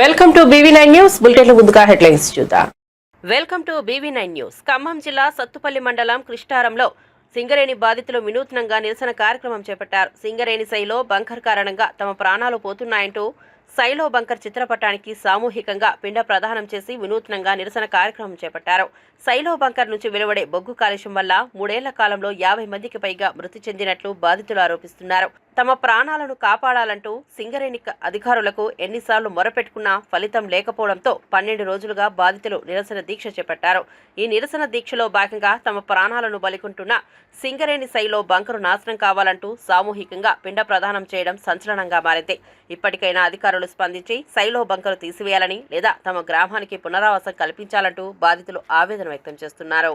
Welcome to BV nine news bulletin ముందుగా headlines చూద్దాం. Welcome to BV nine news Khammam జిల్లా సత్తుపల్లి మండలం కృష్ణారంలో సింగరేణి బాధితులు వినూత్నంగా నిరసన కార్యక్రమం చేపట్టారు. సింగరేణి శైలో బంకర్ కారణంగా తమ ప్రాణాలు పోతున్నాయంటూ శైలో బంకర్ చిత్రపటానికి సామూహికంగా పిండ ప్రదానం చేసి వినూత్నంగా నిరసన కార్యక్రమం చేపట్టారు. శైలో బంకర్ నుంచి వెలువడే బొగ్గు కాలుష్యం వల్ల మూడేళ్ళ కాలంలో యాభై మందికి పైగా మృతి చెందినట్లు బాధితులు ఆరోపిస్తున్నారు. తమ ప్రాణాలను కాపాడాలంటూ సింగరేణి అధికారులకు ఎన్నిసార్లు మొరపెట్టుకున్నా ఫలితం లేకపోవడంతో పన్నెండు రోజులుగా బాధితులు నిరసన దీక్ష చేపట్టారు. ఈ నిరసన దీక్షలో భాగంగా తమ ప్రాణాలను బలికుంటున్న సింగరేణి శైలో బంకరు నాశనం కావాలంటూ సామూహికంగా పిండ ప్రదానం చేయడం సంచలనంగా మారింది. ఇప్పటికైనా అధికారులు స్పందించి శైలో బంకరు తీసివేయాలని లేదా తమ గ్రామానికి పునరావాసం కల్పించాలంటూ బాధితులు ఆవేదన వ్యక్తం చేస్తున్నారు.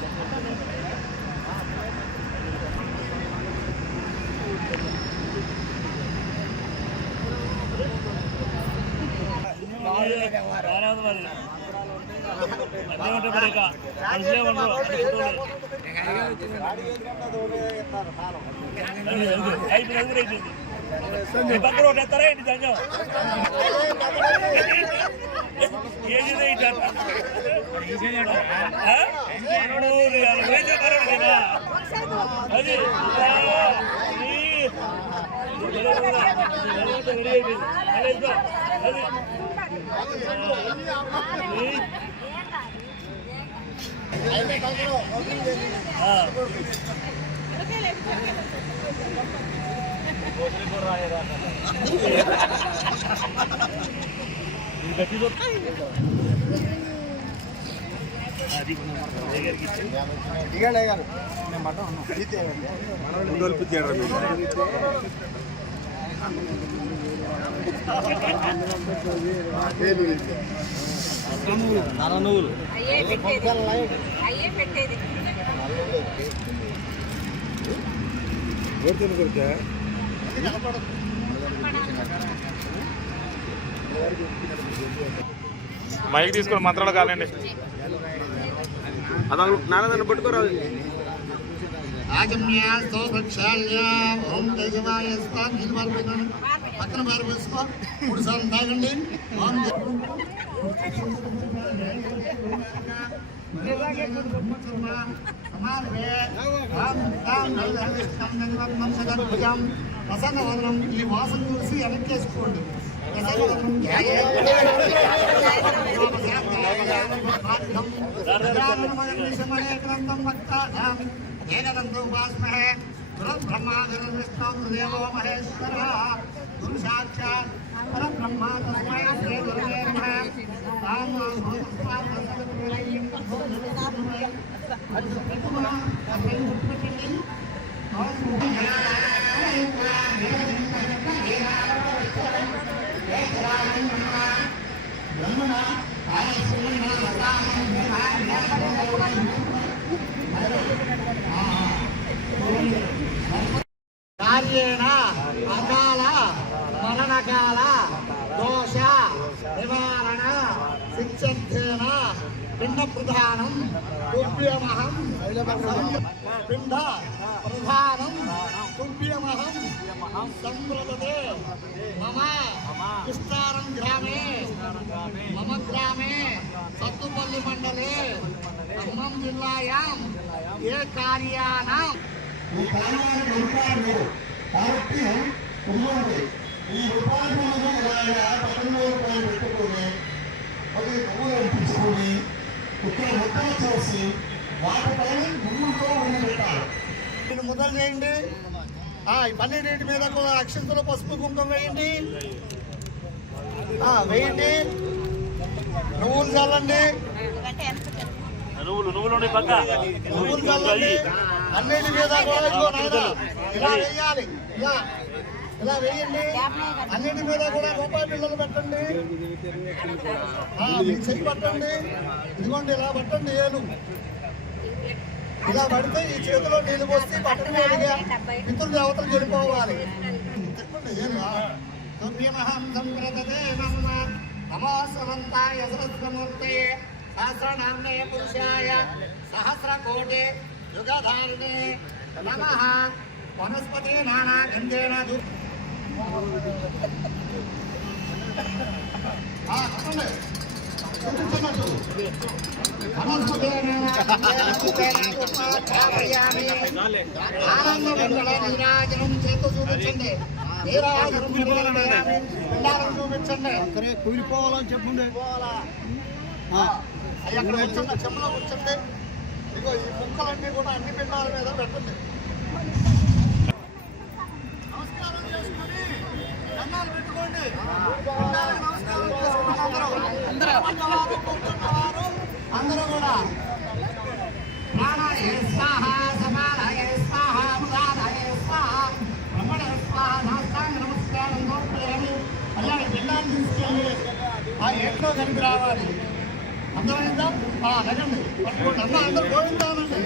గవర్నమెంట్ వాళ్ళకి సరిపోయిందా పక్కన ఒకటేస్తారా ఏంటి సంఘం ఏది అది కల్పించాడు మీరు అయ్యే అయ్యే పెట్టేది మైక్ తీసుకొని మంత్రాలు కాలండి నారాయణ పట్టుకోరాదు ఆగమ్య స్తోభక్షాళ్య ఓం తేజవాయ స్వామి నీళ్ళు మారిపోయినాను పక్కన మారిపోసుకో మూడు సార్లు తాగండి. ఓం ప్రసన్నవదనం ఈ వాసన చూసి వెనక్కేసుకోండి ప్రసన్నవదనం येन तन्द्रोपास्मः गुरुर्ब्रह्मा गुरुर्विष्णुः गुरुदेवो महेश्वरः। गुरुसाक्षात् परब्रह्मा तस्मै श्री गुरुवे नमः। ब्रह्मणा आयसूर्यवर्तामः శిక్షేన పిండ ప్రధానం తుభ్యమహం పిండ ప్రధానం తుభ్యమహం సంప్రదతే మమ విస్తారం గ్రామే మమ గ్రామే సత్తుపల్లి మండలే ఖమ్మం జిల్లాయాం ఏ కార్యాణం ఈ కార్యానికి ఉంటారు మీరు కాబట్టి ఉన్నది ఈ ఉపాధ్యాయులు ఇలాగా పట్టణంలో రూపాయలు పెట్టుకొని అది పువ్వులు అనిపించుకొని ఇక్కడ చేసి వాటిపైన ముద్దలు చేయండి. మీద కూడా అక్షంతలో పసుపు కుంకుమ వేయండి. ఆ, వేయండి. నువ్వులు చల్లండి. నువ్వులు నువ్వులు నువ్వులు చల్లండి. అన్నిటి మీద కూడా ఇలా వేయాలి. ఇలా. ఇలా వేయండి. అన్నిటి మీద కూడా రూపాయి పిల్లలు పెట్టండి. మీ చెయ్యి పట్టండి. ఇదిగోండి ఇలా పట్టండి ఏలు. ఇలా పడితే ఈ చేతిలో నీళ్ళు పోస్తే పక్కన మిత్రులు దేవతలు వెళ్ళిపోవాలి. చెప్పండి ఏమా తుమ్యమహం సంప్రదతే మమ నమోసమంతాయ సహస్రమూర్తే సహస్రనామ్నే పురుషాయ సహస్రకోటి యుగధారిణే నమ. వనస్పతి నానా గంధేన చేత చూపించండి చూపించండి కూలిపోవాలని చెప్పండి అక్కడ కూర్చోండి చెమ్మలో కూర్చోండి ఇగో ఈ ముక్కలన్నీ కూడా అన్ని పిండాల మీద పెట్టండి నమస్కారం చేసుకొని దండాలు పెట్టుకోండి పిండాలకు నమస్కారం చేసుకోండి అందరూ. కూడా. ప్రాణాయ స్వాహ సమానాయ స్వాహ ఉదానాయ స్వాహ. బ్రహ్మణ స్వాహ నాస్తాంగ నమస్కారం గోప్రేమి అలా పిండాన్ని తీసుకెళ్ళి ఆ ఏట్లో కలిపి రావాలి. అర్థమైందా? ఆ, నగండి అందరూ అందరూ గోవిందానండి.